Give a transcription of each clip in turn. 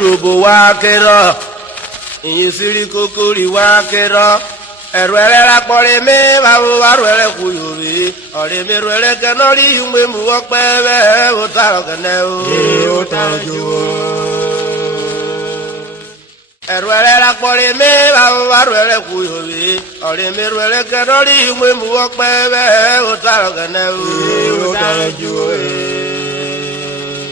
Urhobo wa kero Inyisiri kokori wa kero Erwele la kpore me wa rwele kuyobi Ore me rwele kenori yungwe mu wakpebe Otaro kene o Otaro juo Erwele la kpore me wa rwele kuyobi Ore me rwele kenori yungwe mu wakpebe Otaro kene o Otaro juo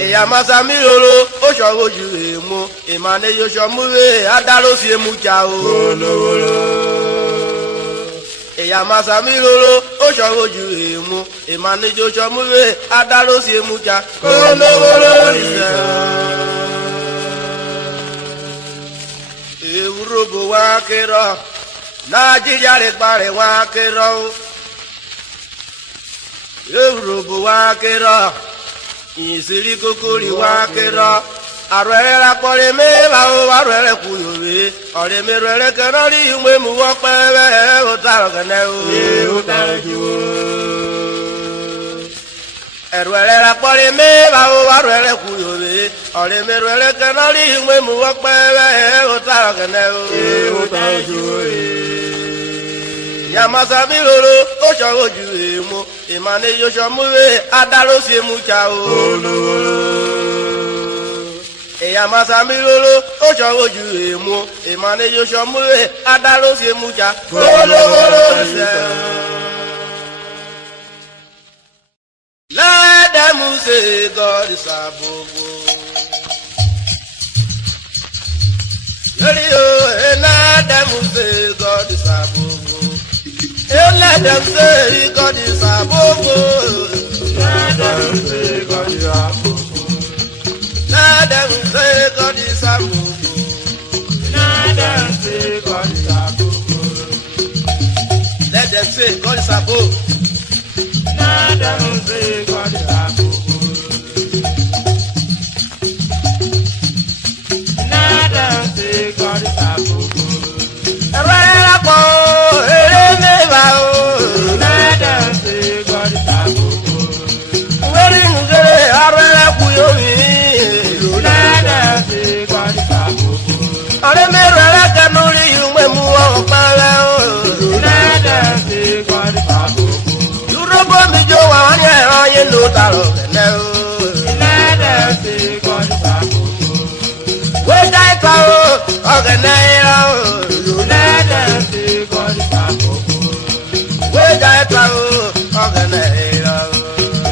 Yamasa milolo osho emu imane yosho muwe adalo si emu chao Yamasa milolo osho emu imane yosho muwe adalo si emu cha Urhobo wa kero Nigeria le pare wa kero Urhobo wa kero Inyisiri kokori wa kero Arwele la kpore me wa rwele kuyobe Ore me rwele kenori yungwe mu wakpebe Otaro kene o Otaro juo Erwele la kpore me wa rwele kuyobe Ore me rwele kenori yungwe mu wakpebe Otaro kene o Otaro juo Yamasa milolo osho emu imane yosho muwe adalo si emu chao Yamasa milolo osho emu imane yosho muwe adalo si emu cha Let them say God is above Let them say God is above Let them say God is above. Let them say God is above. Let them say God is above. Let them say God is above. Let them say God is above. Let them say God is above. Let them say God is above. Let them say God is above. Let them say God is above. Let them say God is above. Urhobo mi jo wa ni aye lo taro kene o. Let them say God is above. We dai pa o, ogene o. Let them say God is above. We dai pa o, ogene o.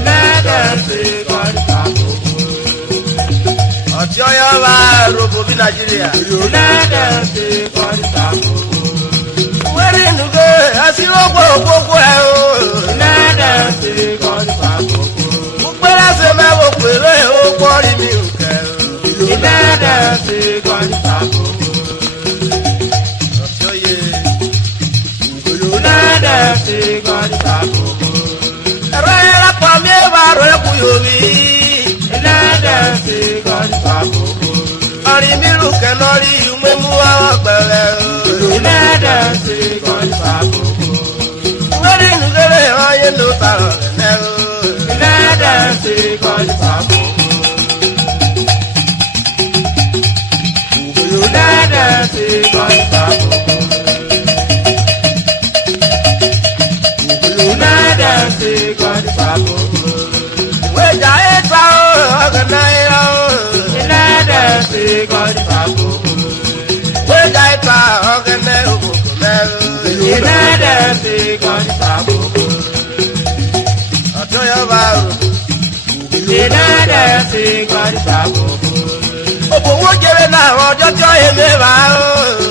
Let them say God is above. Oti oyo wa Urhobo bi Nigeria. Let them say God is above. Weri nuge asiro gbogbo e o. Let them say God is above. Upera se me wo pere o gbori mi uke o. Let them say God is above. Oti oye. Let them say God is above. Ra pa mi wa ro ku yo mi. Let them say God is above. Ari mi lu ke lori ume mu wa gbere o. Let them say God is above. Weri nuge le aye lo taro kene o. Let them say God is above. Let them say God is above. Let them say God is above. We dai pa o, ogene o. Let them say God is above. We dai pa ogene o kome o. Let them say God is above. Oti oyo wa o. Let them say God is above. Obowo jere na ọjọ́ tí ó yẹ mẹ́wàá o.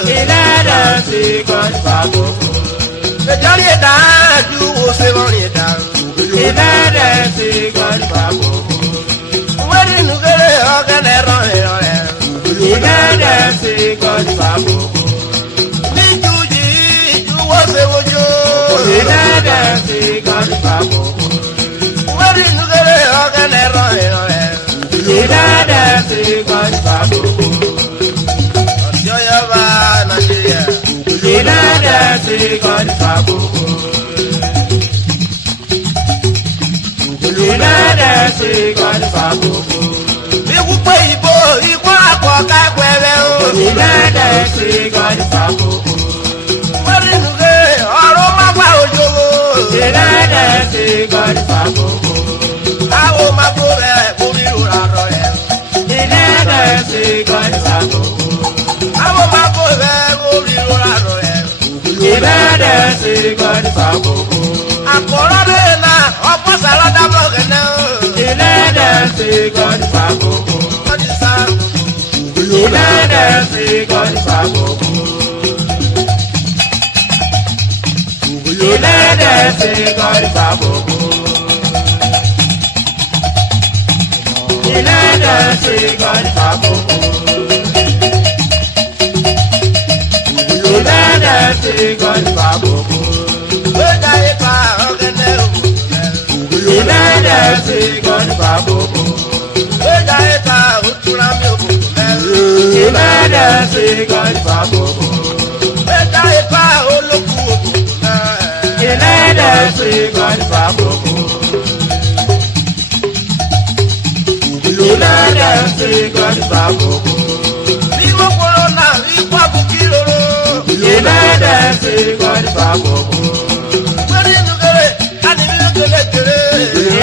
Let them say God is above. Ìjọ́rí ìdájú wo ṣe lọ́rin ìdá o. Let them say God is above. Wẹ́rí nùgẹ́rẹ́ ọ̀gẹ́nẹ̀ rọrin ọ̀rẹ́ o. Let them say God is above. Níjú yìí ìjú wo ṣe wojú. Let them say God is above. Wẹ́rí nùgẹ́rẹ́ ọ̀gẹ́nẹ̀ rọrin ọ̀rẹ́ o. Let them say God is above. Ọ̀tí ọ̀yọ́ bá Nàìjíríà. Let them say God is above. Let them say God is above. Ikú pé ìbò ikú àkọ́ká pé fàkókò. Wẹ́rí nùgbé ọ̀rọ̀ má gbà òjòwò. Ìlẹ́dẹ̀ sí gọ́dí fàkókò. Àwọn mago rẹ̀ borí òrà rọ̀ ẹ̀. Ìlẹ́dẹ̀ sí gọ́dí fàkókò. Àwọn mago rẹ̀ borí òrà rọ̀ ẹ̀. Ìlẹ́dẹ̀ sí gọ́dí fàkókò. Àkọ́rọ́ lè na ọ̀pọ̀ sàlọ́dà bọ̀gẹ̀nẹ̀ o. Ìlẹ́dẹ̀ sí gọ́dí fàkókò. Wọ́n ti sá. Ìlẹ́dẹ̀ sí gọ́dí fàkókò. Ìlẹ́dẹ̀ sí gọ́dí fàkókò. Ìlẹ́dẹ̀ sí gọ́dí fàkókò. Ìlẹ́dẹ̀ sí gọ́dí fàkókò. Gbéjà ipa ọ̀gẹ̀nẹ̀ òkùnkùn. Ìlẹ́dẹ̀ sí gọ́dí fàkókò. Gbéjà ipa òtúnra mi òkùnkùn. Ìlẹ́dẹ̀ sí gọ́dí fàkókò. Gbéjà ipa olókùn òkùnkùn. Ìlẹ́dẹ̀ sí gọ́dí fàkókò. Ìlẹ́dẹ̀ sí gọ́dí fàkókò. Bí mo kúrò náà rí pàbù kí lóró. Ìlẹ́dẹ̀ sí gọ́dí fàkókò. Wẹ́rí nùgbé àní mi ló kéré kéré.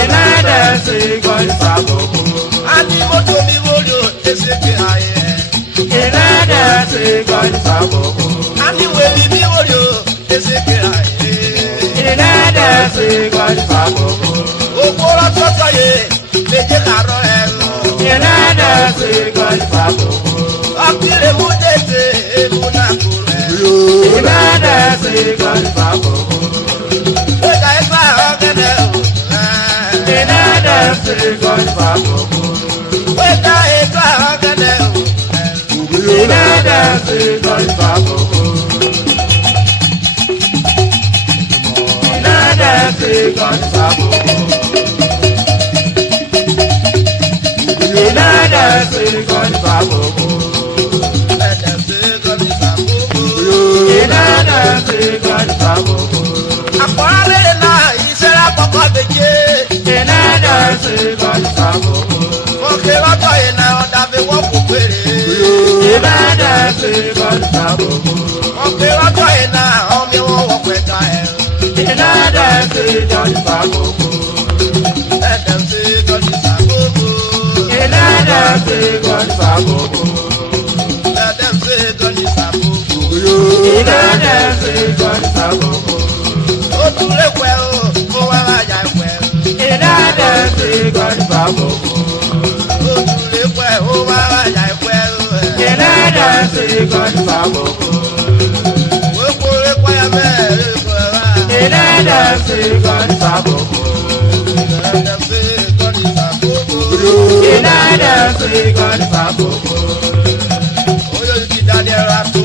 Ìlẹ́dẹ̀ sí gọ́dí fàkókò. Àní mọ́tò mi wọlé ẹsẹ̀ kí ayẹ. Ìlẹ́dẹ̀ sí gọ́dí fàkókò. Àní wẹ̀mí mi wọlé ẹsẹ̀ kí ayẹ. Ìlẹ́dẹ̀ sí gọ́dí fàkókò. Òkúrọ̀ tọ́tọ̀ yẹ méje kàrọ̀ ẹ̀ lọ. Ìlẹ́dẹ̀ sí gọ́dí fàkókò. Ọ̀kìrẹ̀ mú tètè èmú náà kú rẹ̀. Ìlẹ́dẹ̀ sí gọ́dí fàkókò. Gbéjà ipa ọ̀gẹ̀dẹ̀ òkùnkùn. Ìlẹ́dẹ̀ sí gọ́dí fàkókò. Gbéjà ipa ọ̀gẹ̀dẹ̀ òkùnkùn. Ìlẹ́dẹ̀ sí gọ́dí fàkókò. Ìlẹ́dẹ̀ sí gọ́dí fàkókò. Ìlẹ́dẹ̀ sí gọ́dí fàkókò. Ẹ̀dẹ̀ sí gọ́dí sàkókò. Ìlẹ́dẹ̀ sí gọ́dí fàkókò. Àkọ́rẹ́ náà iṣẹ́ lákọ̀ọ́kọ́ bèjé. Ìlẹ́dẹ̀ sí gọ́dí fàkókò. Òkè lọ́jọ́ yìí náà ọ̀dà fi wọ́n kò péré. Ìlẹ́dẹ̀ sí gọ́dí fàkókò. Òkè lọ́jọ́ yìí náà ọmọ wọn wọ̀ pẹ̀ka ẹ̀. Ìlẹ́dẹ̀ sí gọ́dí fàkókò. Ẹ̀dẹ̀ sí gọ́dí sàkókò. Ìlẹ́dẹ̀ sí gọ́dí fàkókò. Ẹ̀dẹ̀ sí gọ́dí sàkókò. Ìlẹ́dẹ̀ sí gọ́dí fàkókò. Ó dúró pẹ́ o, ó wá rájà pẹ́ o. Ìlẹ́dẹ̀ sí gọ́dí fàkókò. Ó dúró pẹ́ ó wá rájà pẹ́ o. Ìlẹ́dẹ̀ sí gọ́dí fàkókò. Ó kórè pẹ́ mẹ́rin kò rà. Ìlẹ́dẹ̀ sí gọ́dí fàkókò. Ẹ̀dẹ̀ sí gọ́dí sàkókò. Ìlẹ́dẹ̀ sí gọ́dí fàkókò. Ó yóò ti dání ẹ̀rọ àtò.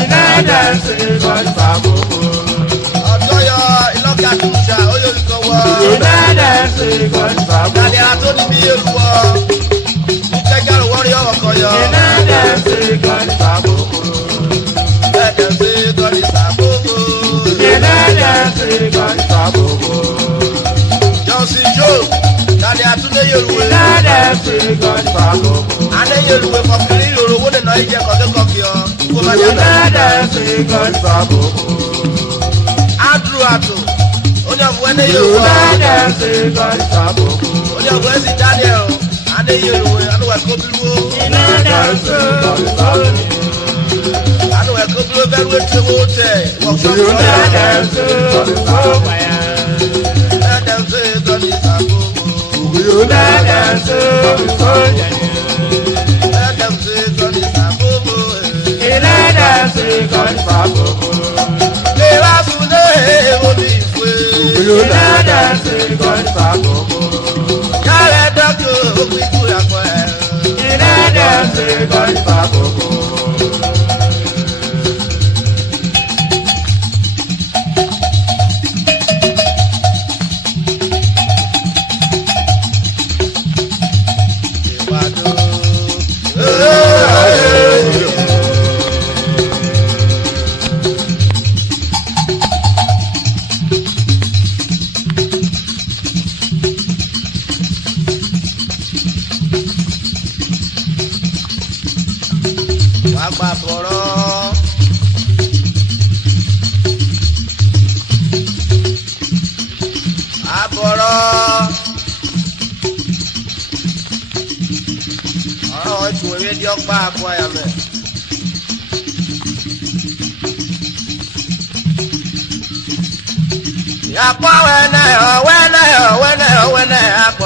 Ìlẹ́dẹ̀ sí gọ́dí fàkókò. Ọjọ́ yọ ìlọ́gà kùsà ó yóò kọ́ wọ́. Ìlẹ́dẹ̀ sí gọ́dí fàkókò. Dání àtò níbi èrú wọ́. Ìkẹjà ló wọ́n rí ọ̀rọ̀ kan yọ. Ìlẹ́dẹ̀ sí gọ́dí fàkókò. Ẹ̀dẹ̀ sí gọ́dí sàkókò. Ìlẹ́dẹ̀ sí gọ́dí fàkókò. Jọ́sìn Jó, dání àtúndé Yorùbá. Ìlẹ́dẹ̀ sí gọ́dí fàkókò. Adé Yorùbá kọkiri Yorùbá wọ́n nínú ìjẹ́ kọ̀kẹ́kọ̀kẹ́ ọ. Kó má jẹ́ bẹ́ẹ̀. Ìlẹ́dẹ̀ sí gọ́dí fàkókò. Andrew Ato, onye ọ̀bùn ẹni Yorùbá. Ìlẹ́dẹ̀ sí gọ́dí fàkókò. Onye ọ̀bùn ẹni Daniel, Adé Yorùbá, Anúwẹ̀ Kóbílúwó. Ìlẹ́dẹ̀ sí gọ́dí fàkókò. Anúwẹ̀ Kóbílúwó bẹ́rù ètò owó tẹ̀. Ìlẹ́dẹ̀ sí gọ́dí fàkókò. Ẹ̀dẹ̀ sí gọ́dí sàkókò. Ìlẹ́dẹ̀ sí gọ́dí fàkókò. Ẹ̀dẹ̀ sí gọ́dí sàkókò. Ìlẹ́dẹ̀ sí gọ́dí fàkókò. Lèra Súlé èèwọ̀ ní ìfúé. Ìlẹ́dẹ̀ sí gọ́dí fàkókò. Yálẹ̀ dọ́kítà òkú ikú yàgbọ́ ẹ̀. Ìlẹ́dẹ̀ sí gọ́dí fàkókò. Wàá gbà fọ̀rọ̀ Oh, it's with your back, why am I? Yakwa when I happen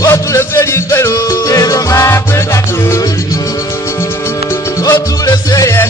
go to the city, go to the city,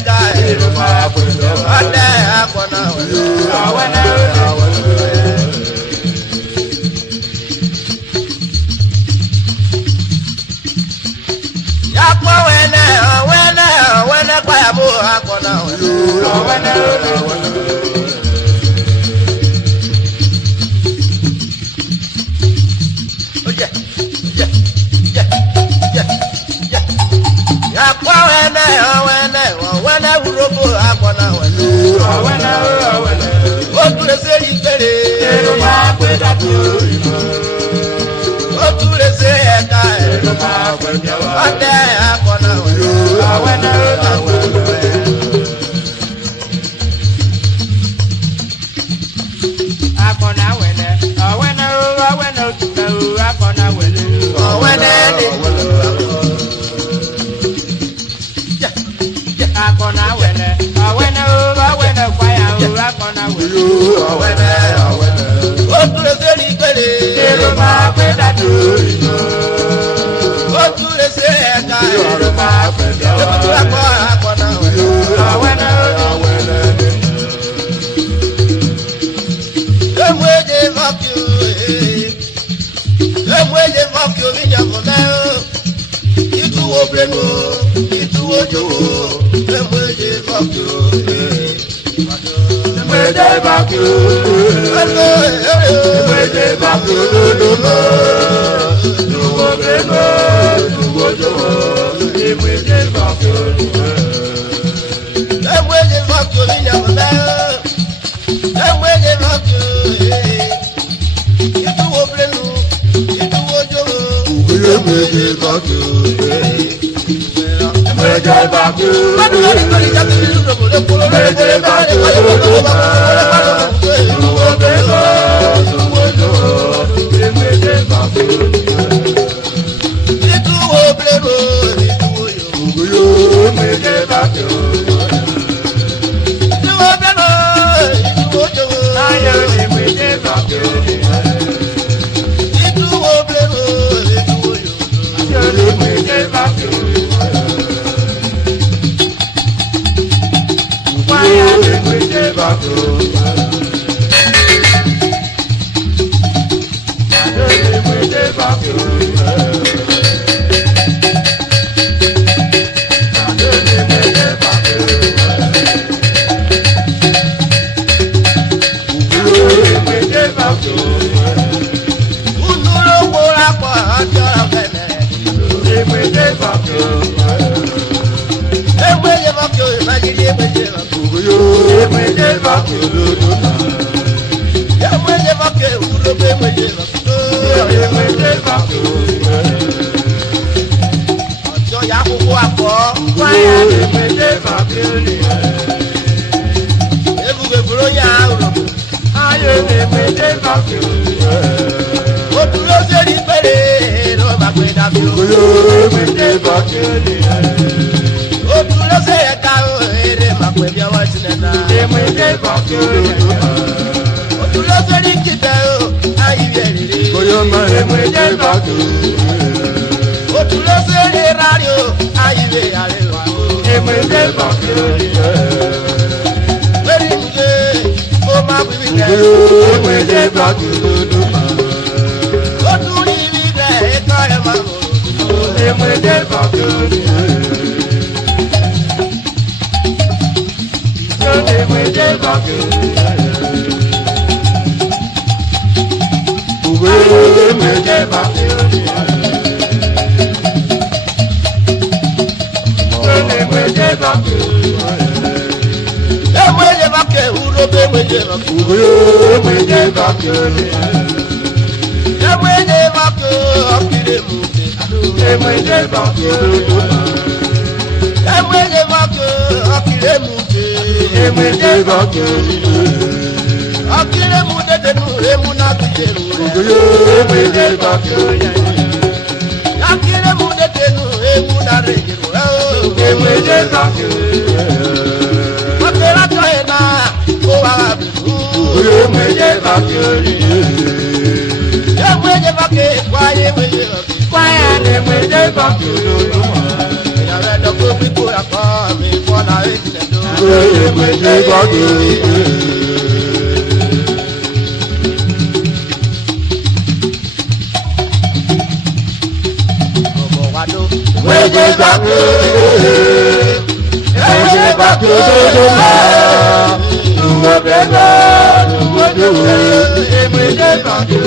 Urhobo. Emwele vake akile muke. Emwele vake. Akile mude denu emuna kijeru. Emwele vake. Akile mude denu emuna rejeru. Emwele vake. Akela toena owa bisu. Emwele vake. Emwele vake kwaye emwele vake. Kwaye emwele vake. Yàrá dọ́kọ̀ pípò àkọ́ mi fọ́nà ìdílé tó. Emwele vake. Emwele vake. Emwele vake. Emwele vake.